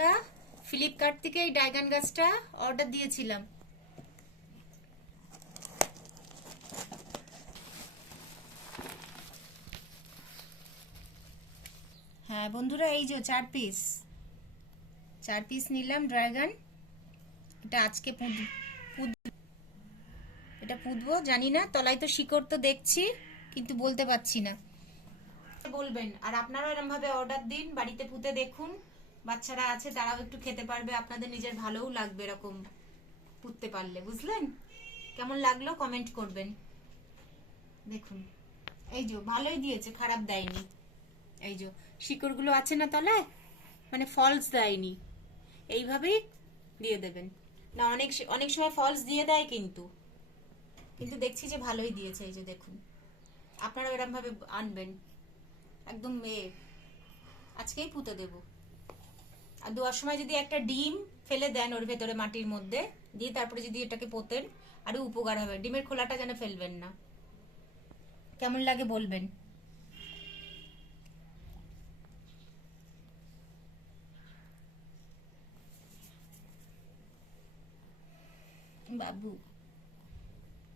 বন্ধুরা, ফ্লিপকার্ট থেকে এই ড্রাগন গাছটা অর্ডার দিয়েছিলাম। হ্যাঁ বন্ধুরা, এই যে 4 পিস নিলাম ড্রাগন। এটা আজকে এটা পুঁতবো, জানি না, তলায় তো শিকড় তো দেখছি কিন্তু বলতে পারছি না। বলবেন, আর আপনারাও এরকম ভাবে অর্ডার দিন, বাড়িতে পুঁতে দেখুন। বাচ্চারা আছে, তারাও একটু খেতে পারবে, আপনাদের নিজের ভালোও লাগবে এরকম পুঁততে পারলে। বুঝলেন? কেমন লাগলো কমেন্ট করবেন। দেখুন, এই যে ভালোই দিয়েছে, খারাপ দেয়নি। এই যে শিকড়গুলো আছে না তলায়, মানে ফলস দেয়নি। এইভাবেই দিয়ে দেবেন। না, অনেক অনেক সময় ফলস দিয়ে দেয়, কিন্তু কিন্তু দেখছি যে ভালোই দিয়েছে। এই যে দেখুন, আপনারা এরকম ভাবে আনবেন। একদম আজকেই পুঁতে দেব। আর দেওয়ার সময় যদি একটা ডিম ফেলে দেন ওর ভেতরে মাটির মধ্যে দিয়ে, তারপরে যদি এটাকে পোতেন, আরো উপকার হবে। ডিমের খোলাটা যেন ফেলবেন না। কেমন লাগে বলবেন। বাবু